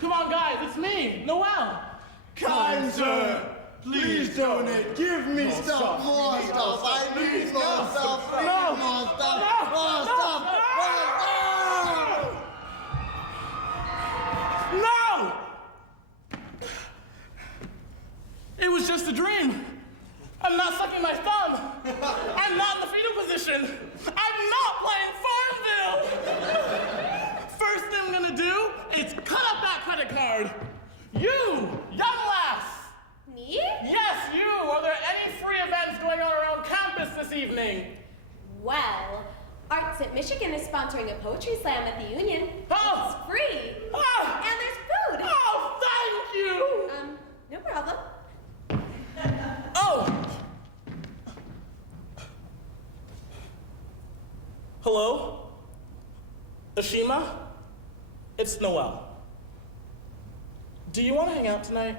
Come on, guys, it's me, Noel. Kind sir, please donate. Give me stuff, more stuff. I need more stuff. More stuff. More stuff. No! It was just a dream. I'm not sucking my thumb. I'm not in the fetal position. I'm not playing Farmville. First thing I'm gonna do is cut up that credit card. You, young lass. Me? Yes, you. Are there any free events going on around campus this evening? Well, Arts at Michigan is sponsoring a poetry slam at the Union. Oh! It's free. Ah! And there's food. Oh, thank you! No problem. Oh! Hello? Ashima? It's Noel. Do you want to hang out tonight?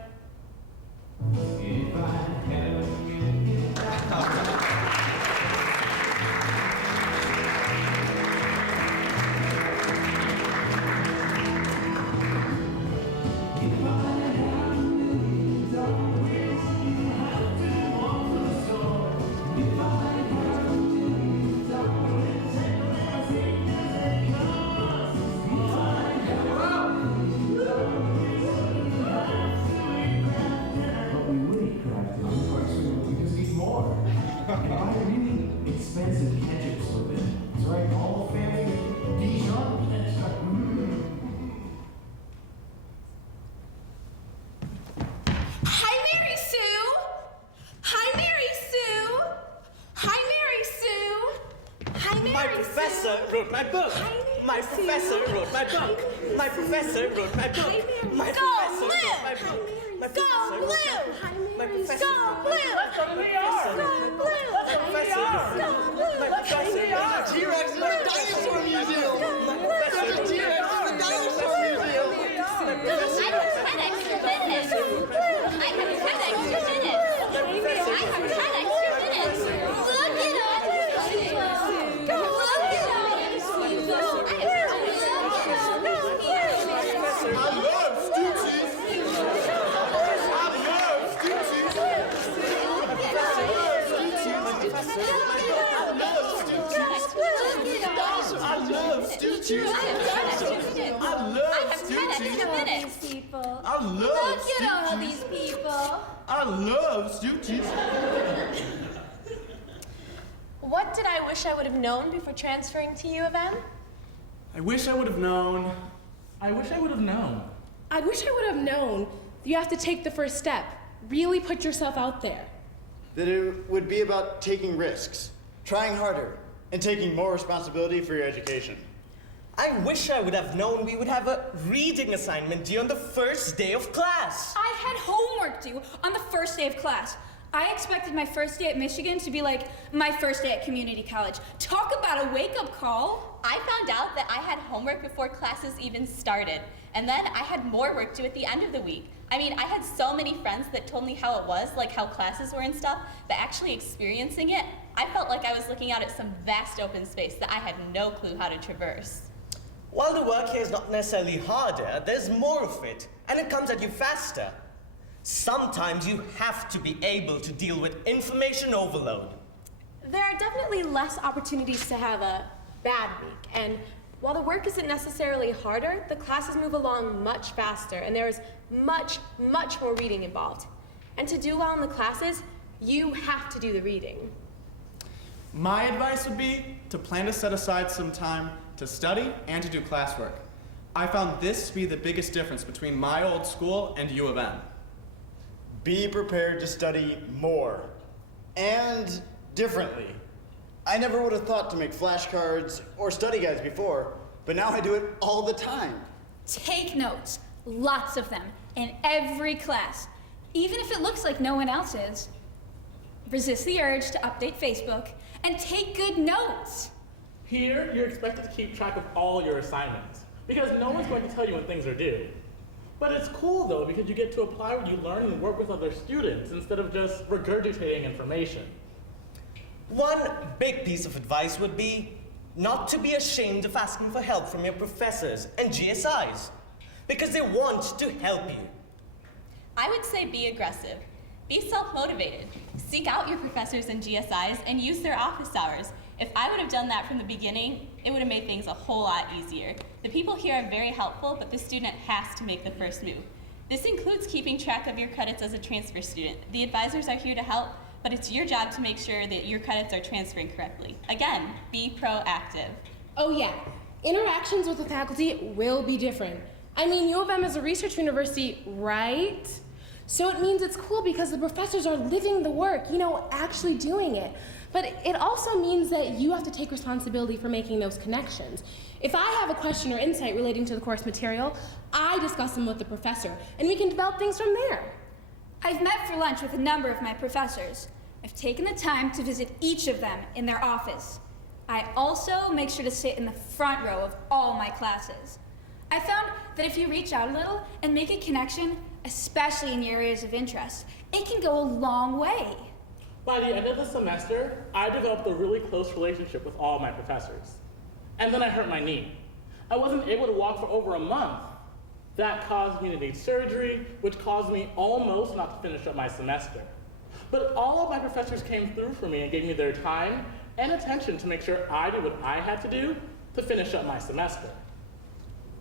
My professor wrote my book. My professor wrote my book. My professor wrote my book. My professor wrote my book. My professor wrote my book. Let's go to the yard. Let's go to the yard. Let's go to the yard. T-Rex in the dinosaur museum. There's a T-Rex in the dinosaur museum. I have 10 extra minutes. I have 10 extra minutes. I have 10 extra minutes. Look at us. I love Stootsies. Look at all these people. I love Stootsies. What did I wish I would have known before transferring to U of M? I wish I would have known. I wish I would have known. I wish I would have known you have to take the first step. Really put yourself out there. That it would be about taking risks, trying harder, and taking more responsibility for your education. I wish I would have known we would have a reading assignment due on the first day of class. I had homework due on the first day of class. I expected my first day at Michigan to be like my first day at community college. Talk about a wake-up call. I found out that I had homework before classes even started, and then I had more work due at the end of the week. I mean, I had so many friends that told me how it was, like how classes were and stuff, but actually experiencing it, I felt like I was looking out at some vast open space that I had no clue how to traverse. While the work here is not necessarily harder, there's more of it, and it comes at you faster. Sometimes you have to be able to deal with information overload. There are definitely less opportunities to have a bad week, and while the work isn't necessarily harder, the classes move along much faster, and there is much, much more reading involved. And to do well in the classes, you have to do the reading. My advice would be to plan to set aside some time to study and to do classwork. I found this to be the biggest difference between my old school and U of M. Be prepared to study more and differently. I never would have thought to make flashcards or study guides before, but now I do it all the time. Take notes, lots of them, in every class, even if it looks like no one else is. Resist the urge to update Facebook and take good notes. Here, you're expected to keep track of all your assignments, because no one's going to tell you when things are due. But it's cool though, because you get to apply what you learn and work with other students instead of just regurgitating information. One big piece of advice would be not to be ashamed of asking for help from your professors and GSIs. because they want to help you. I would say be aggressive. Be self-motivated. Seek out your professors and GSIs and use their office hours. If I would have done that from the beginning, it would have made things a whole lot easier. The people here are very helpful, but the student has to make the first move. This includes keeping track of your credits as a transfer student. The advisors are here to help, but it's your job to make sure that your credits are transferring correctly. Again, be proactive. Oh yeah, interactions with the faculty will be different. I mean, U of M is a research university, right? So it means it's cool because the professors are living the work, actually doing it. But it also means that you have to take responsibility for making those connections. If I have a question or insight relating to the course material, I discuss them with the professor, and we can develop things from there. I've met for lunch with a number of my professors. I've taken the time to visit each of them in their office. I also make sure to sit in the front row of all my classes. I found that if you reach out a little and make a connection, especially in your areas of interest, it can go a long way. By the end of the semester, I developed a really close relationship with all my professors. And then I hurt my knee. I wasn't able to walk for over a month. That caused me to need surgery, which caused me almost not to finish up my semester. But all of my professors came through for me and gave me their time and attention to make sure I did what I had to do to finish up my semester.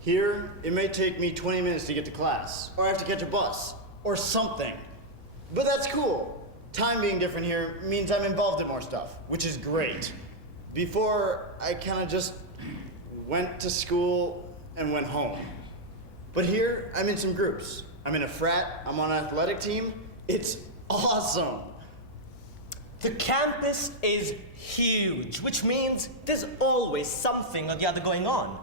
Here, it may take me 20 minutes to get to class, or I have to catch a bus, or something. But that's cool. Time being different here means I'm involved in more stuff, which is great. Before, I kind of just went to school and went home. But here, I'm in some groups. I'm in a frat, I'm on an athletic team. It's awesome. The campus is huge, which means there's always something or the other going on.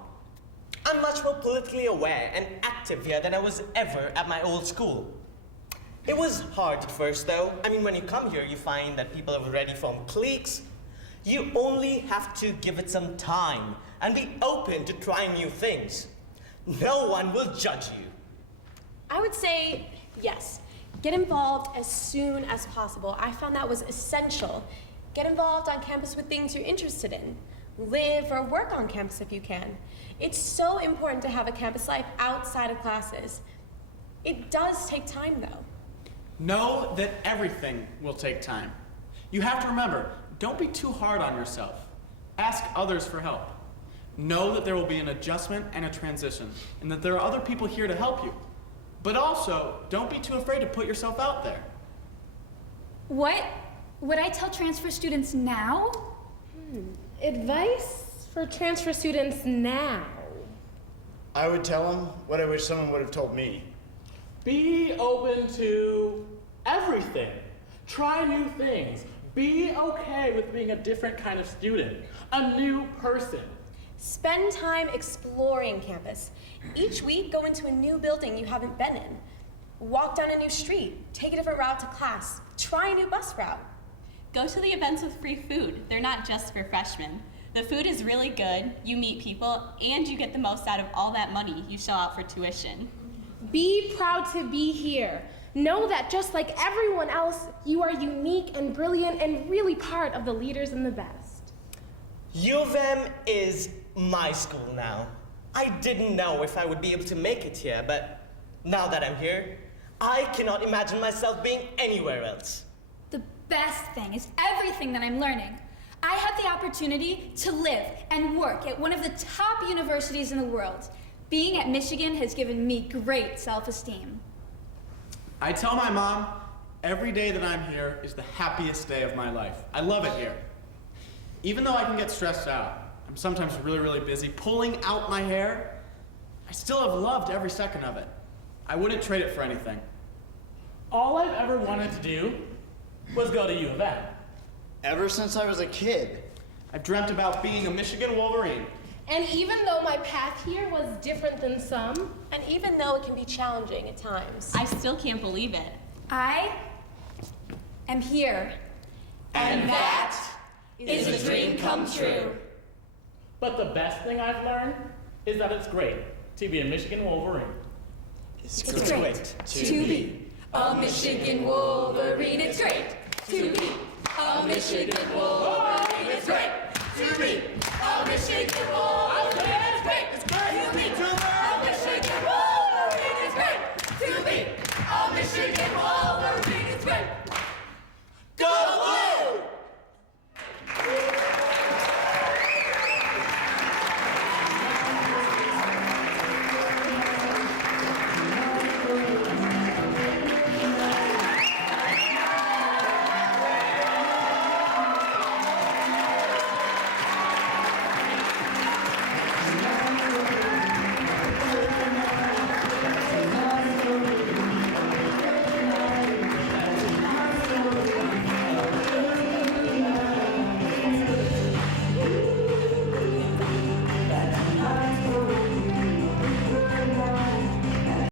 I'm much more politically aware and active here than I was ever at my old school. It was hard at first, though. I mean, when you come here, you find that people have already formed cliques. You only have to give it some time and be open to trying new things. No one will judge you. I would say yes. Get involved as soon as possible. I found that was essential. Get involved on campus with things you're interested in. Live or work on campus if you can. It's so important to have a campus life outside of classes. It does take time, though. Know that everything will take time. You have to remember, don't be too hard on yourself. Ask others for help. Know that there will be an adjustment and a transition, and that there are other people here to help you. But also, don't be too afraid to put yourself out there. What would I tell transfer students now? Advice for transfer students now. I would tell them what I wish someone would have told me. Be open to everything. Try new things. Be okay with being a different kind of student, a new person. Spend time exploring campus. Each week, go into a new building you haven't been in. Walk down a new street. Take a different route to class. Try a new bus route. Go to the events with free food. They're not just for freshmen. The food is really good, you meet people, and you get the most out of all that money you shell out for tuition. Be proud to be here. Know that just like everyone else, you are unique and brilliant and really part of the leaders and the best. U of M is my school now. I didn't know if I would be able to make it here, but now that I'm here, I cannot imagine myself being anywhere else. The best thing is everything that I'm learning. I have the opportunity to live and work at one of the top universities in the world. Being at Michigan has given me great self-esteem. I tell my mom every day that I'm here is the happiest day of my life. I love it here. Even though I can get stressed out, I'm sometimes really, really busy pulling out my hair, I still have loved every second of it. I wouldn't trade it for anything. All I've ever wanted to do was go to U of M. Ever since I was a kid. I've dreamt about being a Michigan Wolverine. And even though my path here was different than some, And even though it can be challenging at times, I still can't believe it. I am here. And that is a dream come true. But the best thing I've learned is that it's great to be a Michigan Wolverine. It's great to be A Michigan Wolverine, it's great to be a Michigan Wolverine, it's great to be a Michigan Wolverine.